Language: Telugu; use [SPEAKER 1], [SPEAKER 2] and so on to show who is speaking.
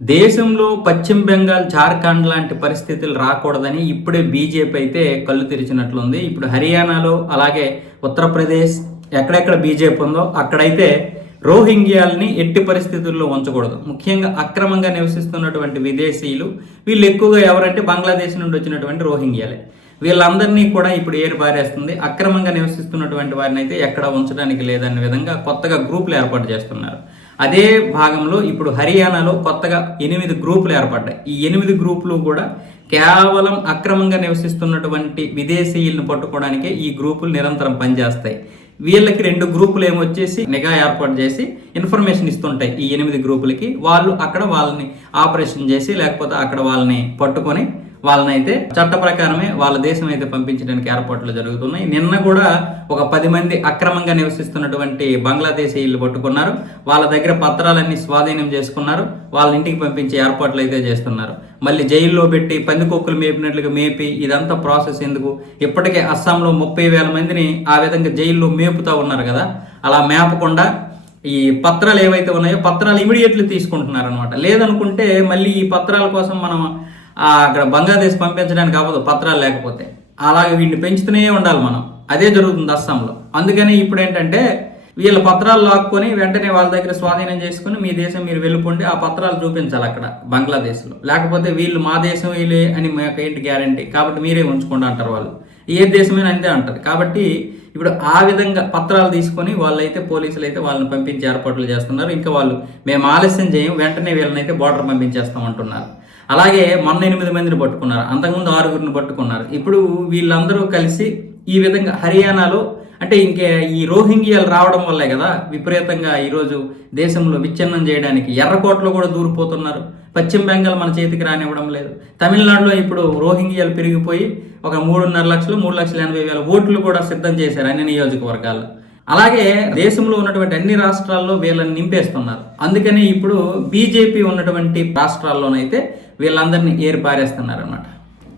[SPEAKER 1] దేశంలో పశ్చిమ బెంగాల్ జార్ఖండ్ లాంటి పరిస్థితులు రాకూడదని ఇప్పుడే బీజేపీ అయితే కళ్ళు తెరిచినట్లుంది. ఇప్పుడు హర్యానాలో అలాగే ఉత్తరప్రదేశ్ ఎక్కడెక్కడ బీజేపీ ఉందో అక్కడైతే రోహింగ్యాల్ని ఎట్టి పరిస్థితుల్లో ఉంచకూడదు. ముఖ్యంగా అక్రమంగా నివసిస్తున్నటువంటి విదేశీయులు వీళ్ళు ఎక్కువగా ఎవరంటే బంగ్లాదేశ్ నుండి వచ్చినటువంటి రోహింగ్యాలే. వీళ్ళందరినీ కూడా ఇప్పుడు ఏరు పారేస్తుంది. అక్రమంగా నివసిస్తున్నటువంటి వారిని అయితే ఎక్కడ ఉంచడానికి లేదనే విధంగా కొత్తగా గ్రూపులు ఏర్పాటు చేస్తున్నారు. అదే భాగంలో ఇప్పుడు హర్యానాలో కొత్తగా ఎనిమిది గ్రూపులు ఏర్పడ్డాయి. ఈ ఎనిమిది గ్రూపులు కూడా కేవలం అక్రమంగా నివసిస్తున్నటువంటి విదేశీయులను పట్టుకోవడానికే ఈ గ్రూపులు నిరంతరం పనిచేస్తాయి. వీళ్ళకి రెండు గ్రూపులు ఏమొచ్చేసి నిఘా ఏర్పాటు చేసి ఇన్ఫర్మేషన్ ఇస్తుంటాయి ఈ ఎనిమిది గ్రూపులకి. వాళ్ళు అక్కడ వాళ్ళని ఆపరేషన్ చేసి లేకపోతే అక్కడ వాళ్ళని పట్టుకొని వాళ్ళనైతే చట్ట ప్రకారమే వాళ్ళ దేశం అయితే పంపించడానికి ఏర్పాట్లు జరుగుతున్నాయి. నిన్న కూడా ఒక పది మంది అక్రమంగా నివసిస్తున్నటువంటి బంగ్లాదేశీయులు పట్టుకున్నారు. వాళ్ళ దగ్గర పత్రాలన్నీ స్వాధీనం చేసుకున్నారు. వాళ్ళ ఇంటికి పంపించే ఏర్పాట్లు అయితే చేస్తున్నారు. మళ్ళీ జైల్లో పెట్టి పందికొక్కులు మేపినట్లుగా మేపి ఇదంతా ప్రాసెస్ ఎందుకు? ఇప్పటికే అస్సాంలో ముప్పై వేల మందిని ఆ విధంగా జైల్లో మేపుతా ఉన్నారు కదా. అలా మేపకుండా ఈ పత్రాలు ఏవైతే ఉన్నాయో పత్రాలు ఇమీడియట్లీ తీసుకుంటున్నారు అనమాట లేదనుకుంటే మళ్ళీ ఈ పత్రాల కోసం మనం అక్కడ బంగ్లాదేశ్ పంపించడానికి అవ్వదు పత్రాలు లేకపోతే. అలాగే వీడిని పెంచుతూనే ఉండాలి మనం. అదే జరుగుతుంది అస్సాంలో. అందుకని ఇప్పుడు ఏంటంటే వీళ్ళ పత్రాలు లాక్కొని వెంటనే వాళ్ళ దగ్గర స్వాధీనం చేసుకుని మీ దేశం మీరు వెళ్ళిపోండి ఆ పత్రాలు చూపించాలి అక్కడ బంగ్లాదేశ్లో. లేకపోతే వీళ్ళు మా దేశం వీళ్ళే అని మాకు ఏంటి గ్యారంటీ కాబట్టి మీరే ఉంచుకోండి అంటారు వాళ్ళు. ఏ దేశమైనా అంతే అంటారు కాబట్టి ఇప్పుడు ఆ విధంగా పత్రాలు తీసుకొని వాళ్ళైతే పోలీసులు అయితే వాళ్ళని పంపించి ఏర్పాట్లు చేస్తున్నారు. ఇంకా వాళ్ళు మేము ఆలస్యం చేయం వెంటనే వీళ్ళని అయితే బార్డర్ పంపించేస్తాం అంటున్నారు అలాగే మొన్న ఎనిమిది మందిని పట్టుకున్నారు. అంతకుముందు ఆరుగురిని పట్టుకున్నారు. ఇప్పుడు వీళ్ళందరూ కలిసి ఈ విధంగా హర్యానాలో అంటే ఇంకే ఈ రోహింగ్యాలు రావడం వల్లే కదా విపరీతంగా ఈరోజు దేశంలో విచ్ఛిన్నం చేయడానికి ఎర్రకోటలో కూడా దూరిపోతున్నారు. పశ్చిమ బెంగాల్ మన చేతికి రానివ్వడం లేదు. తమిళనాడులో ఇప్పుడు రోహింగ్యాలు పెరిగిపోయి ఒక మూడున్నర లక్షలు మూడు లక్షల ఎనభై వేల ఓట్లు కూడా సిద్ధం చేశారు అన్ని నియోజకవర్గాల్లో అలాగే దేశంలో ఉన్నటువంటి అన్ని రాష్ట్రాల్లో వీళ్ళని నింపేస్తున్నారు. అందుకని ఇప్పుడు బీజేపీ ఉన్నటువంటి రాష్ట్రాల్లోనైతే వీళ్ళందరినీ ఏరిపారేస్తున్నారు అనమాట